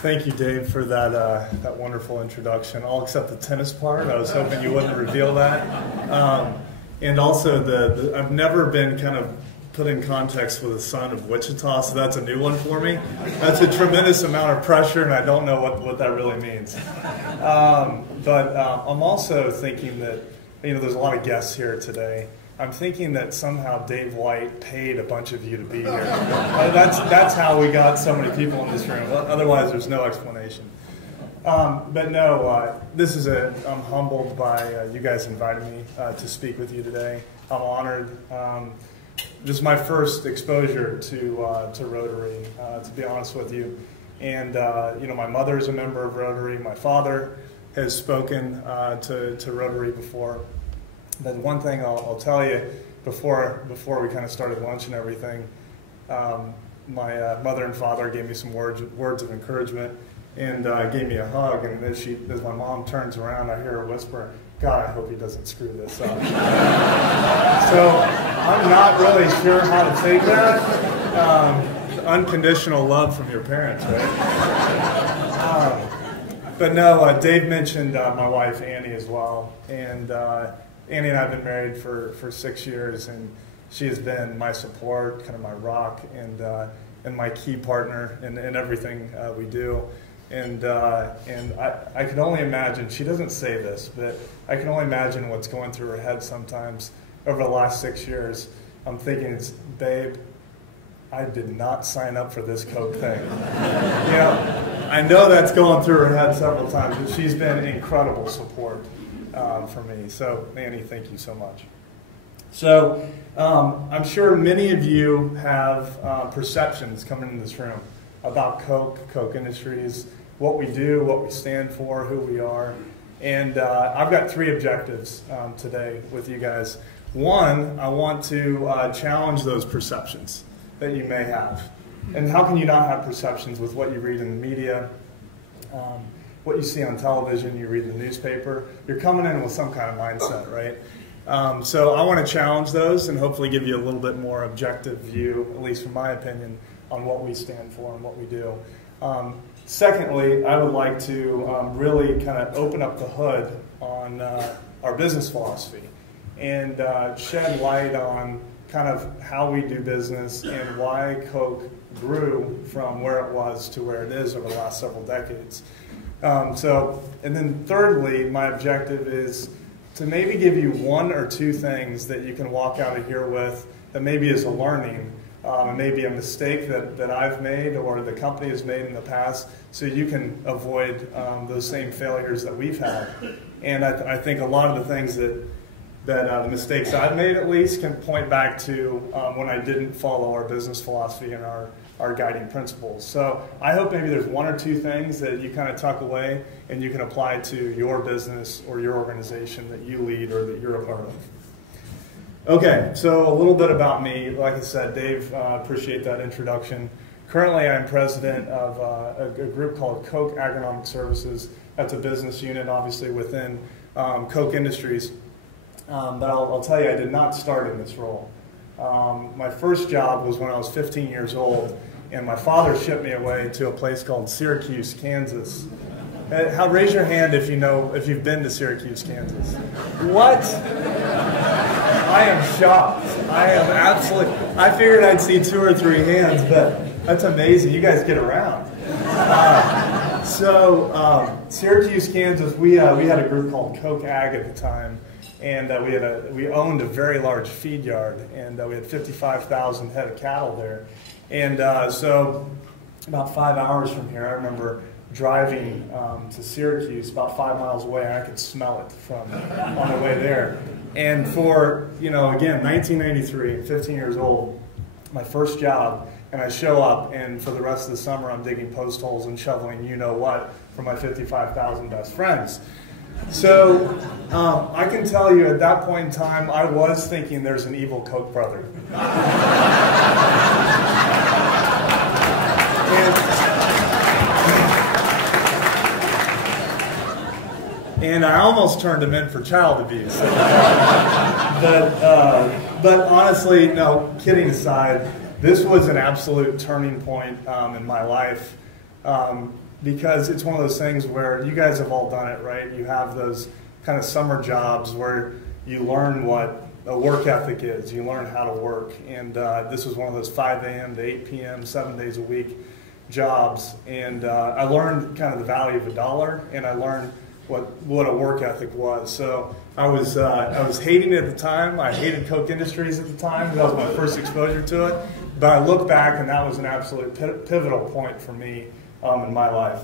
Thank you, Dave, for that wonderful introduction. All except the tennis part. I was hoping you wouldn't reveal that. And also, I've never been kind of put in context with a son of Wichita, so that's a new one for me. That's a tremendous amount of pressure, and I don't know what that really means. But I'm also thinking that, there's a lot of guests here today. I'm thinking that somehow Dave White paid a bunch of you to be here. That's how we got so many people in this room. Otherwise, there's no explanation. But no, I'm humbled by you guys inviting me to speak with you today. I'm honored. This is my first exposure to Rotary, to be honest with you. And my mother is a member of Rotary. My father has spoken to Rotary before. But one thing I'll tell you before we kind of started lunch and everything, my mother and father gave me some words of encouragement and gave me a hug. And as my mom turns around, I hear her whisper, "God, I hope he doesn't screw this up." So I'm not really sure how to take that. Unconditional love from your parents, right? But no, Dave mentioned my wife Annie as well, and Annie and I have been married for 6 years, and she has been my support, kind of my rock, and my key partner in everything we do. And I can only imagine, she doesn't say this, but I can only imagine what's going through her head sometimes over the last 6 years. I'm thinking, babe, I did not sign up for this Koch thing. I know that's going through her head several times, but she's been incredible support for me. So, Annie, thank you so much. So, I'm sure many of you have perceptions coming in this room about Koch Industries, what we do, what we stand for, who we are. And I've got 3 objectives today with you guys. One, I want to challenge those perceptions that you may have. And how can you not have perceptions with what you read in the media, what you see on television, you read in the newspaper? You're coming in with some kind of mindset, right? So I want to challenge those and hopefully give you a little bit more objective view, at least from my opinion, on what we stand for and what we do. Secondly, I would like to really kind of open up the hood on our business philosophy and shed light on kind of how we do business and why Koch grew from where it was to where it is over the last several decades. And then thirdly, my objective is to maybe give you 1 or 2 things that you can walk out of here with that maybe is a learning, maybe a mistake that I've made or the company has made in the past, so you can avoid those same failures that we've had. And I think a lot of the things that the mistakes I've made, at least, can point back to when I didn't follow our business philosophy and our guiding principles. So I hope maybe there's 1 or 2 things that you kind of tuck away and you can apply to your business or your organization that you lead or that you're a part of. Okay, so a little bit about me. Like I said, Dave, appreciate that introduction. Currently, I'm president of a group called Koch Agronomic Services. That's a business unit, obviously, within Koch Industries. But I'll tell you, I did not start in this role. My first job was when I was 15 years old, and my father shipped me away to a place called Syracuse, Kansas. Raise your hand if you've been to Syracuse, Kansas. What? I am shocked. I am absolutely. I figured I'd see 2 or 3 hands, but that's amazing. You guys get around. Syracuse, Kansas. We had a group called Koch Ag at the time. And we owned a very large feed yard, and we had 55,000 head of cattle there. And so about 5 hours from here, I remember driving to Syracuse, about 5 miles away, and I could smell it from on the way there. And for, again, 1993, 15 years old, my first job, and I show up, and for the rest of the summer, I'm digging post holes and shoveling you-know-what for my 55,000 best friends. So I can tell you at that point in time, I was thinking there's an evil Koch brother. And I almost turned him in for child abuse. But honestly, no, kidding aside, this was an absolute turning point in my life. because it's one of those things where you guys have all done it, right? You have those kind of summer jobs where you learn what a work ethic is. You learn how to work. And this was one of those 5 a.m. to 8 p.m., 7 days a week jobs. And I learned kind of the value of a dollar, and I learned what a work ethic was. So I was hating it at the time. I hated Koch Industries at the time. That was my first exposure to it. But I look back, and that was an absolute pivotal point for me in my life.